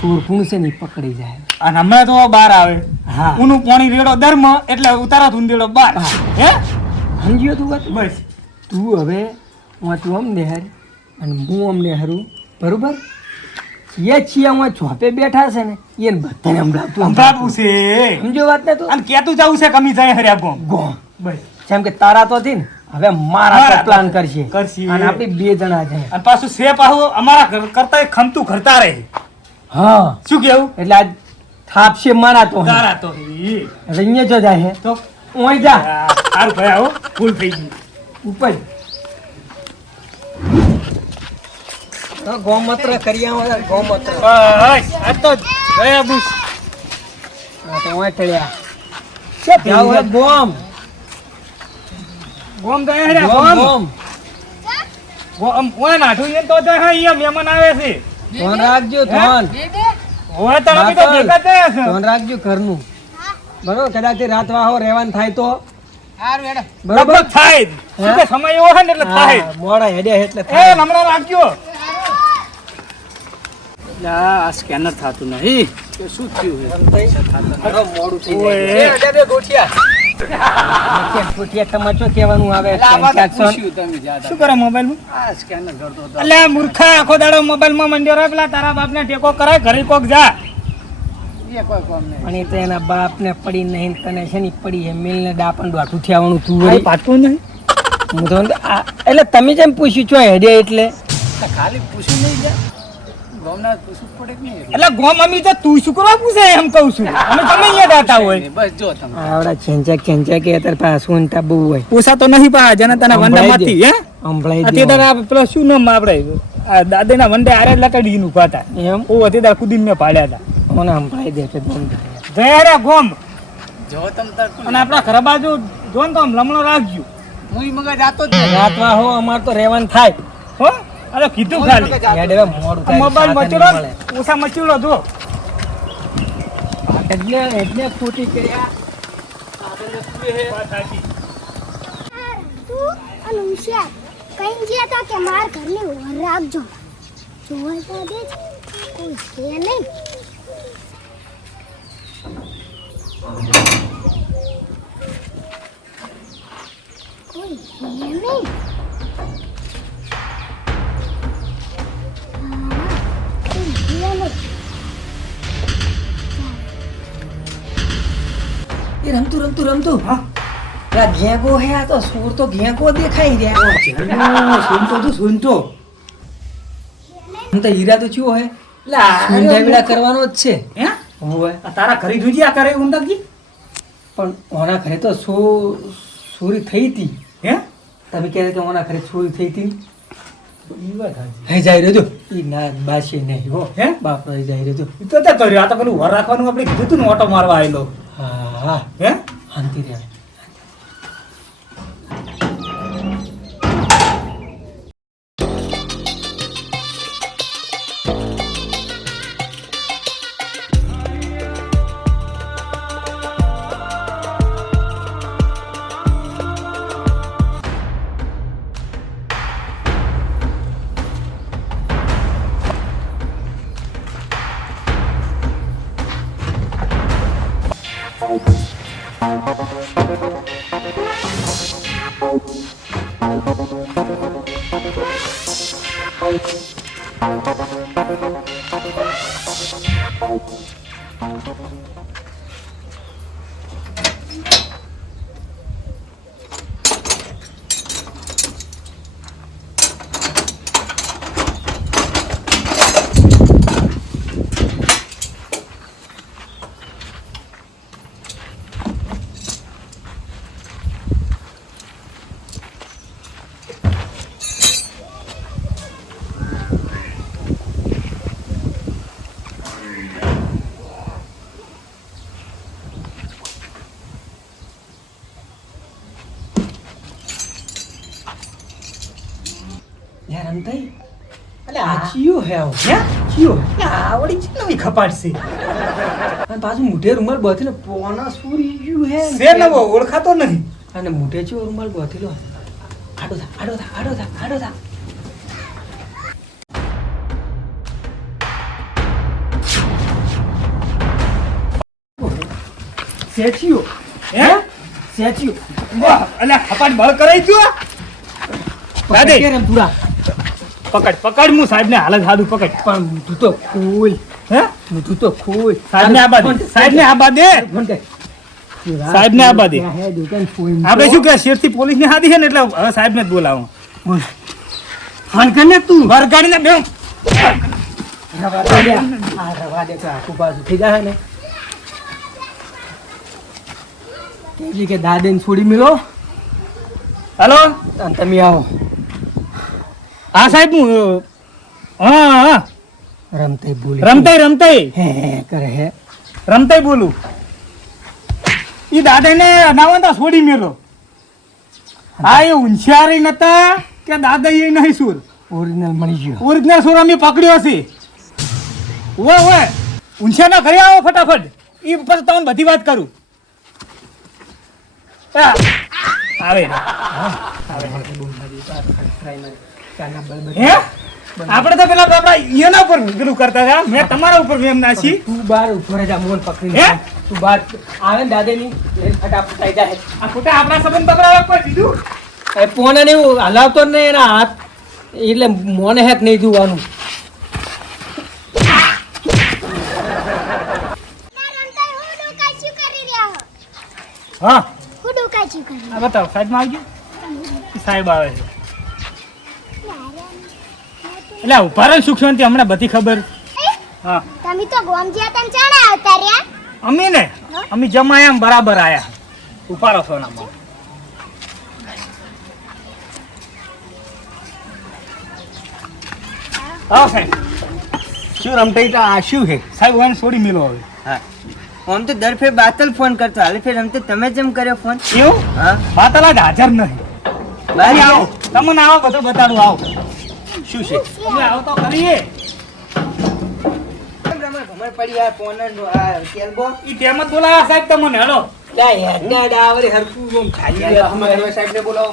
સોર ફૂણ છે ને ઈ પકડી જાય. અને હમણાં તો બહાર આવે. હા ઊનું પાણી રેડો ધર્મ એટલે ઉતારા ઊંધેડો બહાર. હે સમજ્યો તું વાત? બસ તું હવે હું તું આમ નેહાર અને હું આમ નેહારું બરોબર. છીએ છીએ હું ચોપે બેઠા છે ને એને બધાને સંભળાવતું સંભળાવવું છે. સમજો વાત ને તું? અને કેતું જવું છે કમી જાય હર્યા ગોમ. ગોમ બસ જેમ કે તારા તો થી ને હવે મારા પ્લાન કરશે કરશે. અને આપણી 2 જણા છે. અને પાછું છે પાછું અમારા કરતા ખમતું ખરતા રહે. હા શું કેવું? એટલે આજ થાપશે મારા તો તારા તો એટલે અહીંયા જો જાય હે તો ઓય જા સારું ભાઈ આવો ભૂલ થઈ ગઈ. ઉપર તો ગોમત્ર કર્યા ગોમત્ર બસ આ તો ગયા બુસ. તો ઓય ટળ્યા જાવ હવે ગોમ ગોમ ગયા હર્યા ગોમ ગોમ. ગોમ ગોમ ઓય નાઠું એ તો જાય અહીંયા મહેમાન આવે છે. ધોન રાખજો ધોન ઓય તો અમે તો ભેગા થયા છે. ધોન રાખજો ઘરનું બરોબર. કદાચ રાત વાહો રહેવાનું થાય તો બરોબર બરોબર થાય જ. શું કે સમય એવો છે ને એટલે થાય જ. હા, મોડા હેડ્યા એટલે એ થાય. હમણાં રાખજો. આ સ્કેનર થતું નહીં કે શું થયું ઘણો મોડું થઈ ઓય. જાય. બે ગોઠિયા ગોઠિયા તમારે શું કહેવાનું આવે પૂછ્યું તમે જ્યાં શું કરે મોબાઈલમાં? આ સ્કેનર કરતો હતો અલ્યા મૂર્ખા આખો દાડો મોબાઈલમાં મંડ્યો રહે. પેલા તારા બાપને ટેકો કરાય ઘરે કોક જા. એ કોઈ કામ નહીં પણ એ તો એના બાપને પડી નહીં તને છે ને પડી હે મિલને ડાપણ દોઠું થયાવાનું તું આ વળી. પાટવું નહીં. હું તો એટલે તમે જેમ પૂછ્યું છો હેડ્યા એટલે ખાલી પૂછ્યું નહીં જા ગમના પૂછવું પડે કે નહીં એટલે ગોમ અમી તો તું શું કરવા પૂછે એમ કહું છું. અમે તમે અહીંયા ગાતા હોય. બસ જો તમે આવડા ખેંચા કે અત્યારે પાછું ઊંટા બહુ હોય પૂછા તો નહીં પા જેને તને વંડા માંથી હે સંભળાઈ અતે તારા પેલો શું નામ આપણે આ દાદાના વંડે આરે લકડીનું ઉભાતા એમ ઓ અતે તાર કુદીન મે પાડ્યા હતા. મને સંભળાઈ દે છે બંધ. જય રે ગોમ. જો તમ તાર અને આપણા ઘર બાજુ જો ને તો આમ લમણો રાખજો. હું ઈ મગજ જાતો જ નહીં રાત વાહો અમાર તો રહેવાનું થાય હો અરે કીધું ખાલી હેડે મોડું થાય મોબાઈલ સાધન મચડો મળે. ઓછા મચડો જો. એટલે ખોટી કર્યા તું અને હોશિયાર કઈ ગયા તા કે માર ઘરની ઓર રાખજો જોવા તો દે કોઈ છે નહીં કોઈ છે નહીં કોઈ છે નહીં એ રમતું હા આ ઘેગો હે આ તો સુર તો ઘેગો દેખાઈ રહ્યા સુનતો તો હીરા તો ચિયો હે સુંધાવડા કરવાનો જ છે હે હોય આ તારા ઘરે જોજી આ કરે ઊંડાજી પણ ઓના ઘરે તો ચોરી થઈ હતી હે તમે કહેતા કે ઓના ઘરે ચોરી થઈ હતી ઈ વાત હાજી. હે જાય રહ્યો ઈ ના બાશે નહીં હો હે બાપ રે જાય રહ્યો ઈ તો તે કર્યો આ તો પેલું વર રાખવાનું આપણે કીધું તું ને ઓટો મારવા આવેલો હા હા હે શાંતિ રહ્યા યાર અંતઈ અલે આ ચિયો હે આવો હે ચિયો આ વળી છે નવી ખપાટ છે અને પાછું મુઠે રૂમાલ બાંધીને પોના સુરી ગયું હે છે નવો ઓળખાતો નહીં અને મુઠે ચિયો રૂમાલ બાંધેલો આડો થા સેચિયો હે સેચિયો વાહ અલ્યા ખપાટ બળ કરાઈ ગયો દાદે પકડ રમતુડા પકડ હું સાહેબને હાલ જ હાદું પકડ પણ તું તો ખોલ હે તું તો ખોલ સાહેબને આબા દે સાહેબને આબા દે સાહેબને આબા દે આપણે શું કે શેરથી પોલીસને હાદી છે ને એટલે હવે સાહેબને જ બોલાવો ફોન કરને તું વરગાડીને બે રવા દે તો આખું પાછું થઈ જાય ને કેજી કે દાદીને છોડી મેલો હાલો અને તમે આવો હા સાહેબ હું હા રમતે બોલી રમતાઈ હે કરે હે રમતાઈ બોલું ઈ દાદાને નાવંતા છોડી મેલો હા એ હોશિયારી નતા કે દાદા એ નહીં સુર ઓરિજિનલ મળી ગયો ઓરિજિનલ સુર અમે પકડ્યો છે ઓય ઊંચા ના ઘરે આવો ફટાફટ ઈ પછી તમને બધી વાત કરું હા, આવે હે આપણે તો પેલા બાપડા એના ઉપર પેલું કરતા હતા મેં તમારા ઉપર મેમ નાસી તું બાર ઉભો રહે જા મોન પકડી હે? તું બાર આવે ને દાદાની એટલે ફટાફટ થઈ જાય આ ખોટા આપણા સંબંધ પકડાવા કોઈ દીધું એ પોને ને એવું હલાવતો જ નહીં એના હાથ એટલે મોને હેક નહીં જોવાનું હા હું ડોકાચી કરી આ બતાવો સાઈડમાં આવજો સાહેબ આવે છે એટલે ઉભા રહો સુખ શાંતિ હમણાં બધી ખબર હા તમે તો ગોમ જ્યાં તને ચાણા આવતા રહ્યા અમે ને અમે જમાયા એમ બરાબર આયા ઉપાડો સોનામાં આવો સાહેબ શું રમતાઈ તો આ શું છે સાહેબ વાન છોડી મેલો હવે હા આમ તો દર ફેર બાતલ ફોન કરતો હાલ ફેર રમતે તમે જેમ કર્યો ફોન એવું હા બાતલા જ હાજર નહીં બારી આવો તમને આવો બધું બતાડું આવો શું છે તમે આવો તો કરીએ ખબર પડી આ ફોન આ કેલ્બો ઈ તેમ જ બોલાવા સાહેબ તમને હેડો લા હેડના ડાવરે હરકું ઓમ ખાલી સાહેબ ને બોલાવો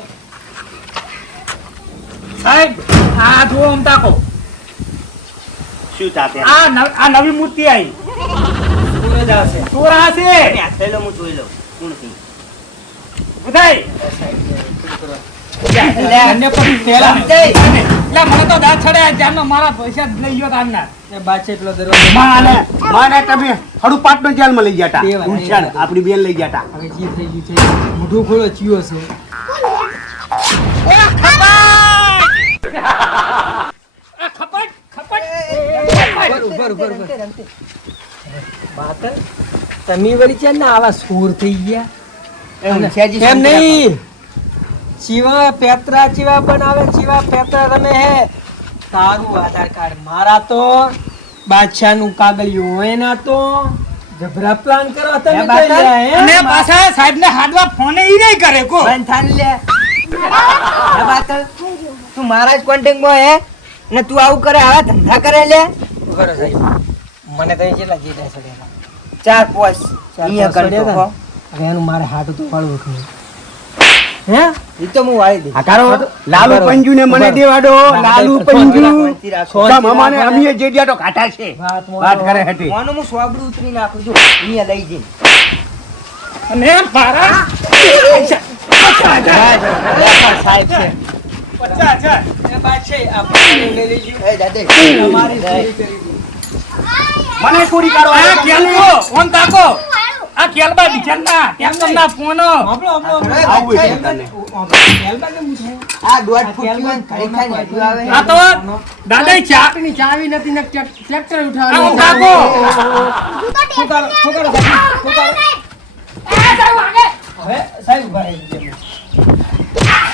સાહેબ આ જુઓ આમ તાકો શું તાતે આ નવી મૂર્તિ આવી સૂરજ આવશે ચોરા છે પેલો હું જોઈ લઉં કોણ છે બધાય એને પણ પેલા એટલે મને તો દાંત ચડ્યા જામનો મારા પૈસા જ લઈ ગયો તારના એ બાચે એટલો દરવાજો માને તમે હડું પાટનો જેલમાં લઈ ગયા તે વાત. તા ઉછાળ આપણી બેન લઈ ગયા તા હવે જે થઈ ગયું છે મોઢું ખોલો ચિયો છે ઉપર બાતલ તમે વળી છે ને આવા સૂર થઈ ગયા એમ નહીં ચીવા પેતરા ચીવા બનાવે ચીવા પેતરા રમે હે તારું આધાર કાર્ડ મારા તો બાદશાહ નું કાગળિયું હોય ના તો જબરા પ્લાન કરો તમે તો લ્યા, હે? અને પાછા સાહેબ ને હાડવા ફોને ઈ નહીં કરે કો બંધ થાન લે આ બાતલ તું મારા જ કોન્ટેક્ટ માં હે ને તું આવું કરે આવા ધંધા કરે લે ઉભો રહો સાહેબ. મને તો કેટલા જીતા સડેલા 4-5 અહીંયા કરતો હો હવે એનું મારે હાથ તો વાળું ઉઠવું હે ઈ તો હું વાળી દે આ તારો લાલુ પંજુ ને મને દેવાડો લાલુ પંજુ કામ અમાને અમીએ જે દિયા તો કાઢા છે વાત કરે હતી મોનું હું સોબડું ઉતરી નાખું છું અહીંયા લઈ જઈને અને મારા સાહેબ છે 50,000 એ બાદશાહ આપણે લઈ લેજો એ દાદે તમારી ચોરી કરી દીધી. મને ચોરી કરો આ કેલકો ઓન તાકો આ કેલબા બિચારના તેમના ફોનો આપણો આવું છે તને આ દોઢ ફૂટ ઘડી ખાઈને હજુ આવે આ તો દાદા ચા ની ચાવી નથી ને ટ્રેક્ટર આ ઓન ઉઠાવવાનું તાકો હવે સાહેબ ઉભા રહી જજો.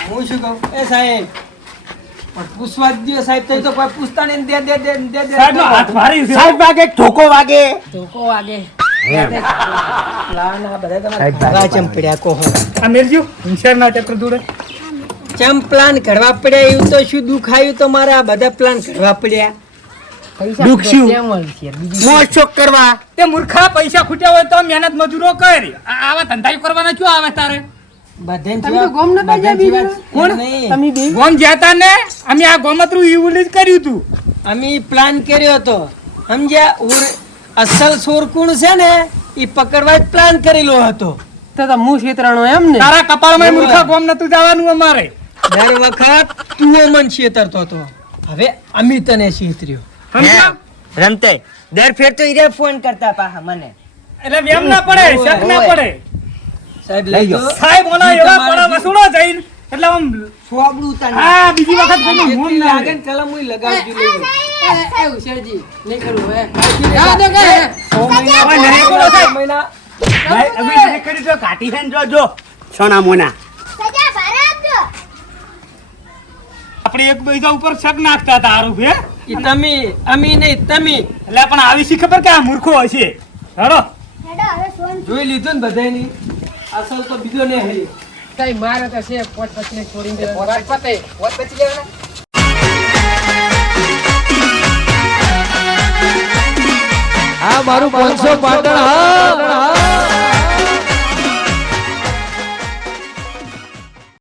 હું શું કહું એ સાહેબ પણ પૂછવા જ દ્યો સાહેબ તો કોઈ પૂછતા નહીં દે દે દે દે દે સાહેબ નો હાથ ભારી છે સાહેબ વાગે ઠોકો વાગે ધોકો વાગે પ્લાન આ બધા તમારા ભેગા ચમ પડ્યા કહો આ મેરજો ઇન્શર ના ચક્ર દૂરે ચમ પ્લાન કરવા પડ્યા એવું તો શું દુઃખ આવ્યું તો મારે આ બધા પ્લાન કરવા પડ્યા દુઃખ શું? બીજું મોજ શોખ કરવા તે મૂર્ખા પૈસા ખૂટ્યા હોય તો મહેનત મજૂરો કર આવા ધંધા કરવાના શું આવે તારે બધાને કોણ તમે બે ગોમ જતા ને અમે આ ગોમતરું એવું જ કર્યું તું અમે પ્લાન કર્યો હતો સમજ્યા અસલ સોર કોણ છે ને ઈ પકડવા જ પ્લાન કરેલો હતો. તો હું છેતરાણો એમ ને? તારા કપાળમાં મૂર્ખા ગોમ નતું જવાનું અમારે. દર વખત તું મન છેતરતો હતો, હવે અમી તને છેતર્યો. સમજ્યા? રમતે દર ફેર તો ઈરે ફોન કરતા પાહા મને. એટલે વેમ ના પડે, શક ના પડે. સાહેબ લઈ ગયો. સાહેબ ઓલા એવા પડા વસૂલો જઈને એટલે આમ સોબડું તને હા બીજી વખત કોઈનું મોન ના લાગે આવે. ને કલમ હું લગાવજો લઈ ગયો. એ હુશિયારજી નહીં કરવું હે. જા દો કે હવે નહીં બોલો સાહેબ. મહિના ભાઈ, હવે જે કરી તો કાઢી છે ને જો સોના મોના. સજા ભારે આપજો. આપણે એક બીજા ઉપર શક નાખતા હતા આરોપ હે ઈ તમે અમી નહીં તમે એટલે પણ આવી શી ખબર કે આ મૂર્ખો હશે. હેડો હેડો હવે સોન જોઈ લીધું ને બધાયની અસલ તો બીજો ને હે. કઈ મારે તો છે પોત પછી છોડીને દેવાનું. વાત પતે વોટ પછી લેવાના આ મારું 500 પાટણ હા